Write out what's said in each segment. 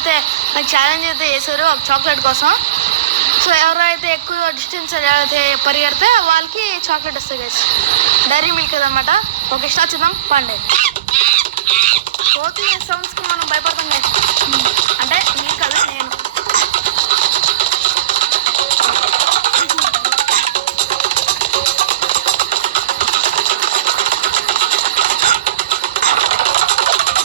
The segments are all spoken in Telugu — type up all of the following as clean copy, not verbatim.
అయితే నాకు ఛాలెంజ్ అయితే చేశారు ఒక చాక్లెట్ కోసం. సో ఎవరైతే ఎక్కువ డిస్టెన్స్ అయితే పరిగెడితే వాళ్ళకి చాక్లెట్ వస్తుంది గైస్. డైరీ మిల్క్ అదనమాట. ఓకే స్టార్ట్ చేద్దాం పండి. కోతి సౌండ్స్కి మనం భయపడతాం గైస్. అంటే నేను కదా నేను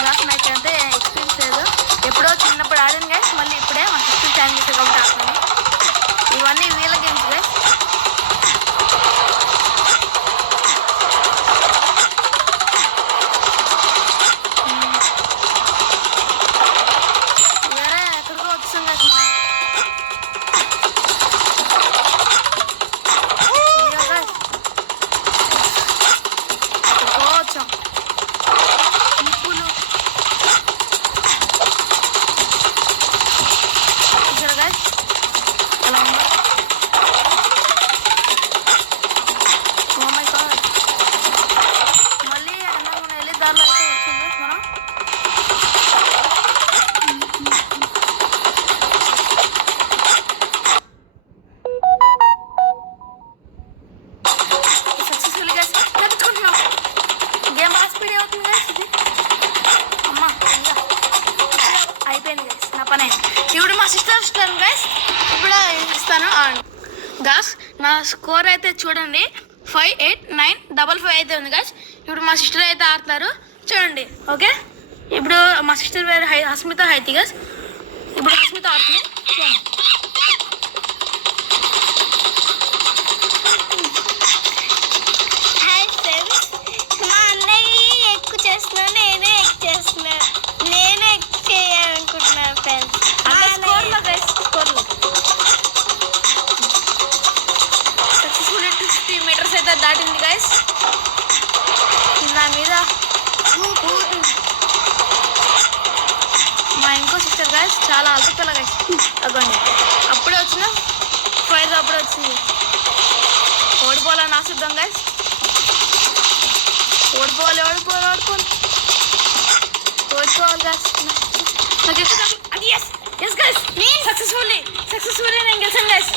నాకైతే ఎక్స్పీరియన్స్ లేదు. ఎప్పుడో చిన్నప్పుడు ఆడాను గైస్. మళ్ళీ ఇప్పుడే మా సిస్టర్ ఛాలెంజ్ చేస్తే కాబట్టి ఆడుతున్నాను. ఇవన్నీ వీళ్ళ గేమ్స్ గైస్. వేరే ఎక్కడికో వచ్చాం గైస్. ఎక్కడికో వచ్చాం. నిప్పులు ఇక్కడ గైస్ ఎలా ఉందో. Oh my god. మళ్ళీ అలా మనం వెళ్ళే దారిలో అయితే వచ్చింది మనం. సక్సెస్ఫుల్ గైస్ తెచ్చుకుంటున్నాం. గేమ్ బాగా స్పీడ్ అవుతుంది గైస్. ఇది అమ్మా అయిపోయింది గైస్. నా పని అయింది. ఇప్పుడు మా సిస్టర్ ఇస్తాను గైస్. ఇప్పుడు ఇస్తాను గాస్. నా స్కోర్ అయితే చూడండి 5895 అయితే ఉంది గైస్. ఇప్పుడు మా సిస్టర్ అయితే ఆడతారు చూడండి. ఓకే ఇప్పుడు మా సిస్టర్ వేరే హస్మిత హైతి గైస్. ఇప్పుడు హస్మిత ఆడుతుంది చూడండి. హాయ్ ఫ్రెండ్స్, మా అన్నయ్య ఎక్కువ చేస్తున్నా, నేనే ఎక్కువ చేస్తున్నా, నేనే ఎక్కువ చేయాలనుకుంటున్నాను ఫ్రెండ్స్. అంటే స్కోర్లో గైస్ స్కోర్లో సక్సెస్ఫుల్ 250 మీటర్స్ అయితే దాటింది గైస్. నా మీద మా ఇంకో సిస్టర్ గైస్ చాలా అల్పతల గైస్. అవ్వండి అప్పుడే వచ్చిన ఫైర్ అప్పుడే వచ్చింది. ఓడిపోవాలని ఆశిద్దాం గైస్. ఓడిపోవాలి గైస్. నాకు ఎస్ గైస్ సక్సెస్ఫుల్లీ నేను గెలిచాను గైస్.